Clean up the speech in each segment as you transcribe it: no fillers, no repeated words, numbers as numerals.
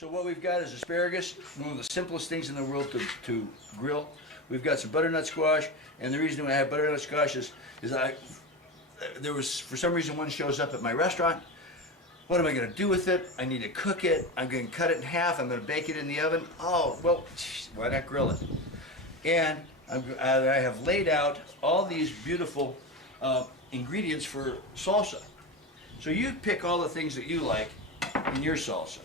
So what we've got is asparagus, one of the simplest things in the world to grill. We've got some butternut squash, and the reason I have butternut squash is there was, for some reason, one shows up at my restaurant. What am I going to do with it? I need to cook it. I'm going to cut it in half. I'm going to bake it in the oven. Oh, well, why not grill it? And I have laid out all these beautiful ingredients for salsa. So you pick all the things that you like in your salsa.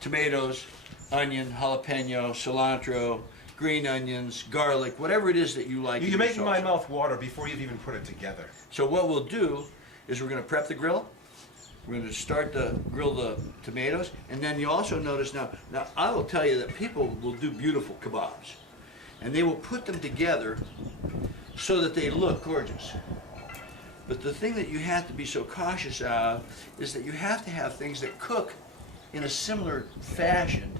Tomatoes, onion, jalapeno, cilantro, green onions, garlic, whatever it is that you like. You're making my mouth water before you've even put it together. So what we'll do is we're going to prep the grill. We're going to start to grill the tomatoes, and then you also notice now I will tell you that people will do beautiful kebabs, and they will put them together so that they look gorgeous. But the thing that you have to be so cautious of is that you have to have things that cook in a similar fashion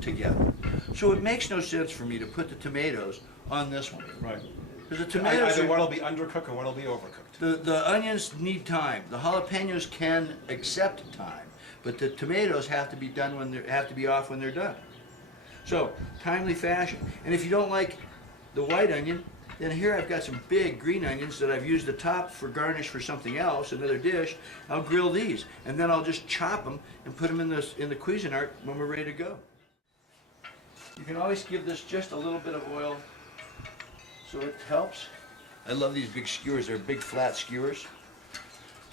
together. So it makes no sense for me to put the tomatoes on this one. Right. Because the tomatoes either one will be undercooked or one will be overcooked. The onions need time. The jalapenos can accept time, but the tomatoes have to be done when they have to be off when they're done. So timely fashion. And if you don't like the white onion, then here I've got some big green onions that I've used the top for garnish for something else, another dish. I'll grill these, and then I'll just chop them and put them in the Cuisinart when we're ready to go. You can always give this just a little bit of oil so it helps. I love these big skewers. They're big flat skewers.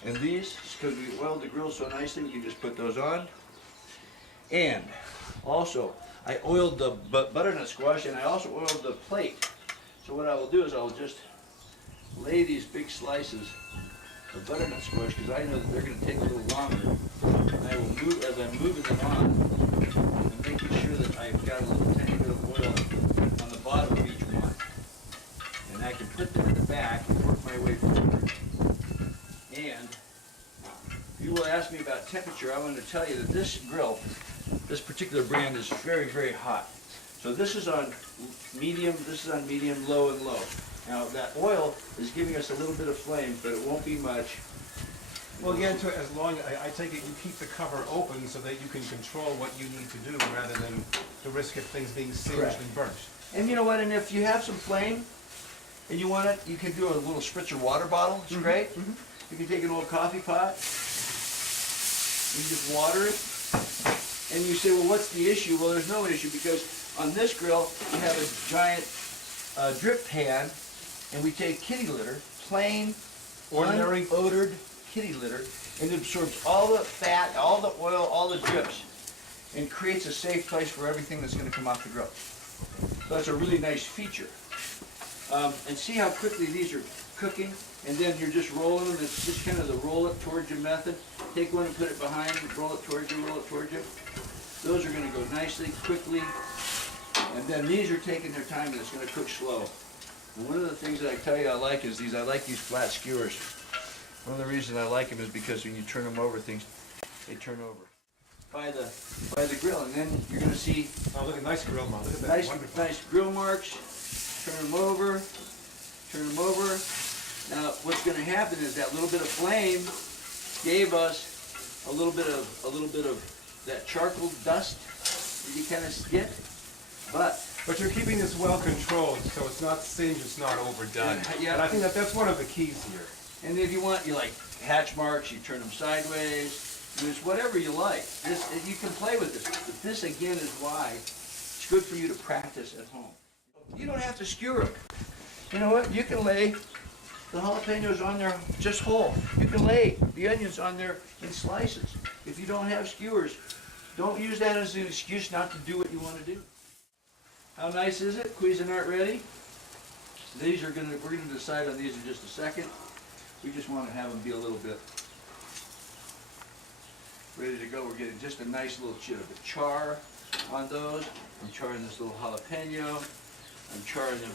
And these, because we oiled the grill so nicely, we can just put those on. And also, I oiled the butternut squash, and I also oiled the plate. So what I will do is I'll just lay these big slices of butternut squash, because I know that they're going to take a little longer. And I will move, as I'm moving them on, I'm making sure that I've got a little tiny bit of oil on the bottom of each one. And I can put them in the back and work my way forward. And you will ask me about temperature. I want to tell you that this grill, this particular brand, is very, very hot. So this is on medium, low, and low. Now that oil is giving us a little bit of flame, but it won't be much. Well, again, as long I take it you keep the cover open so that you can control what you need to do rather than the risk of things being singed and burnt. And you know what? And if you have some flame and you want it, you can do a little spritzer water bottle. It's great. You can take an old coffee pot and you just water it. And you say, well, what's the issue? Well, there's no issue, because on this grill we have a giant drip pan, and we take kitty litter, plain, ordinary, unodored kitty litter, and it absorbs all the fat, all the oil, all the drips, and creates a safe place for everything that's going to come off the grill. So that's a really nice feature. And see how quickly these are cooking, and then you're just rolling them. It's just kind of the roll it towards you method. Take one and put it behind, roll it towards you, roll it towards you. Those are going to go nicely, quickly, and then these are taking their time, and it's going to cook slow. And one of the things that I tell you I like is these. I like these flat skewers. One of the reasons I like them is because when you turn them over, they turn over by the grill, and then you're going to see. Oh, look at nice grill marks. Look at that. Nice grill marks. Turn them over. Turn them over. Now, what's going to happen is that little bit of flame gave us a little bit of that charcoal dust that you kind of get, but you're keeping this well controlled, so it's not singed, it's not overdone. Yeah. And I think that's one of the keys here. And if you want, you like hatch marks, you turn them sideways. There's whatever you like. You can play with this. But this again is why it's good for you to practice at home. You don't have to skewer them. You know what? You can lay the jalapenos on there just whole. You can lay the onions on there in slices. If you don't have skewers, don't use that as an excuse not to do what you want to do. How nice is it? Cuisinart ready. We're going to decide on these in just a second. We just want to have them be a little bit ready to go. We're getting just a nice little chit of char on those. I'm charring this little jalapeno. I'm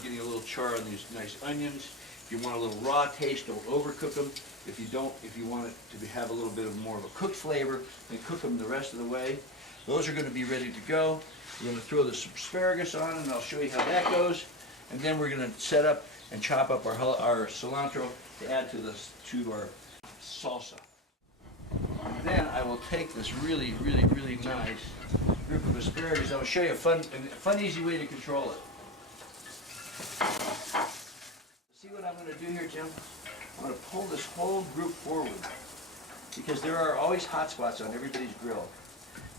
getting a little char on these nice onions. If you want a little raw taste, don't overcook them. If you want it to have a little bit more of a cooked flavor, then cook them the rest of the way. Those are going to be ready to go. We're going to throw this asparagus on, and I'll show you how that goes. And then we're going to set up and chop up our cilantro to add to our salsa. And then I will take this really, really, really nice group of asparagus. I'll show you a fun, easy way to control it. See what I'm going to do here, Jim? I'm going to pull this whole group forward because there are always hot spots on everybody's grill.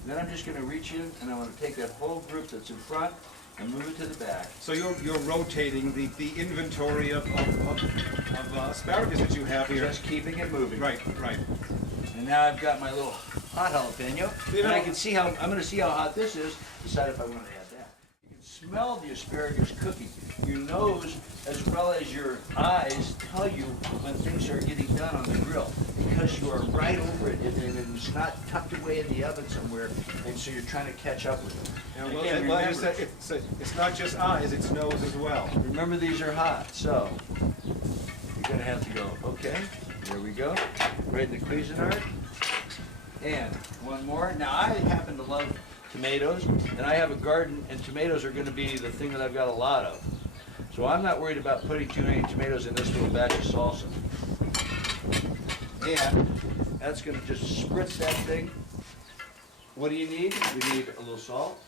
And then I'm just going to reach in and I'm going to take that whole group that's in front and move it to the back. So you're rotating the inventory of asparagus that you have here. Just keeping it moving. Right. And now I've got my little hot jalapeno. You know, and I can see I'm going to see how hot this is, decide if I want to add that. You can smell the asparagus cooking. Your nose as well as your eyes tell you when things are getting done on the grill because you are right over it and it's not tucked away in the oven somewhere, and so you're trying to catch up with it. And well, as I said, it's not just eyes, it's nose as well. Remember, these are hot, so you're going to have to go, okay, there we go, right in the Cuisinart. And one more. Now, I happen to love tomatoes, and I have a garden, and tomatoes are going to be the thing that I've got a lot of. So I'm not worried about putting too many tomatoes in this little batch of salsa. And that's going to just spritz that thing. What do you need? You need a little salt.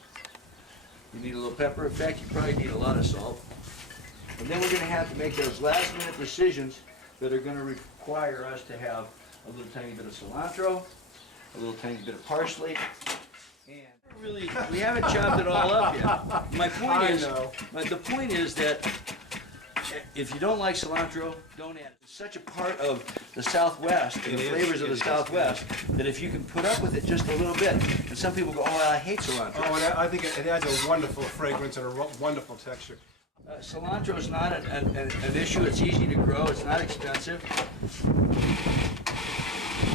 You need a little pepper. In fact, you probably need a lot of salt. And then we're going to have to make those last-minute decisions that are going to require us to have a little tiny bit of cilantro, a little tiny bit of parsley, and really, we haven't chopped it all up yet. My point is, the point is that if you don't like cilantro, don't add it. It's such a part of the Southwest and the flavors of the Southwest that if you can put up with it just a little bit, and some people go, oh, I hate cilantro. Oh, and I think it adds a wonderful fragrance and a wonderful texture. Cilantro is not an issue. It's easy to grow. It's not expensive.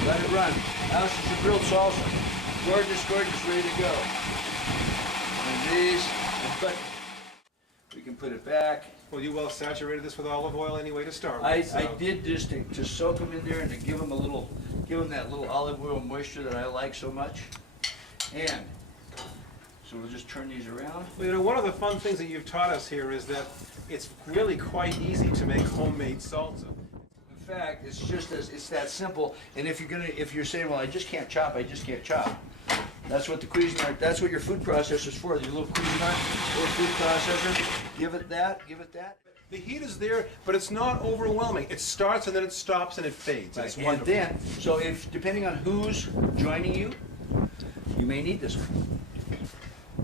Let it run. Now this is your grilled salsa. Gorgeous, ready to go. And these, but we can put it back. Well, you well saturated this with olive oil anyway to start with. I did just to soak them in there and to give them that little olive oil moisture that I like so much. And so we'll just turn these around. Well, you know, one of the fun things that you've taught us here is that it's really quite easy to make homemade salsa. In fact, it's that simple. And if you're saying, well, I just can't chop. That's what the Cuisinart, that's what your food processor's for. Your little Cuisinart, little food processor. Give it that. The heat is there, but it's not overwhelming. It starts and then it stops and it fades. Right. It's And wonderful. then, so if depending on who's joining you, you may need this one.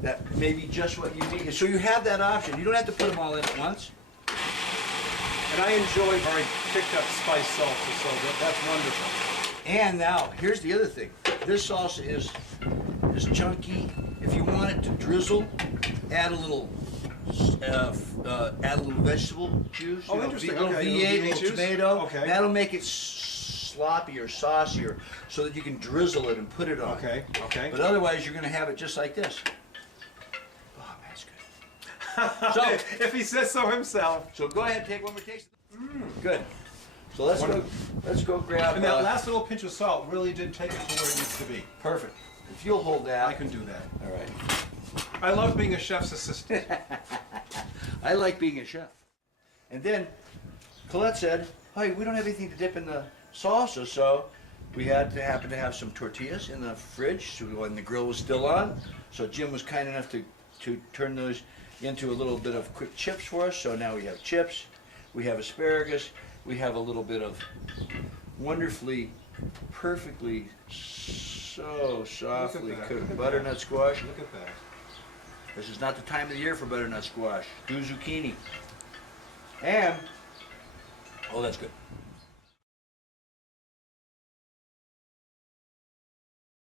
That may be just what you need. So you have that option. You don't have to put them all in at once. And I enjoy very picked up spice salsa, so that's wonderful. And now, here's the other thing. This salsa is chunky. If you want it to drizzle, add a little vegetable juice. Oh, interesting. A little Okay, V8, V8 little juice? tomato. Okay. That'll make it sloppy or saucier so that you can drizzle it and put it on. Okay. But otherwise, you're going to have it just like this. Oh, man, it's good. So, if he says so himself. So go ahead and take one more taste. Good. So let's go grab. And that last little pinch of salt really did take it to where it needs to be. Perfect. If you'll hold that. I can do that. All right. I love being a chef's assistant. I like being a chef. And then Colette said, hey, we don't have anything to dip in the salsa, so we happen to have some tortillas in the fridge when the grill was still on. So Jim was kind enough to turn those into a little bit of quick chips for us. So now we have chips, we have asparagus, we have a little bit of wonderfully, perfectly, so softly cooked butternut squash. Look at that. This is not the time of the year for butternut squash. Do zucchini. And, oh, that's good.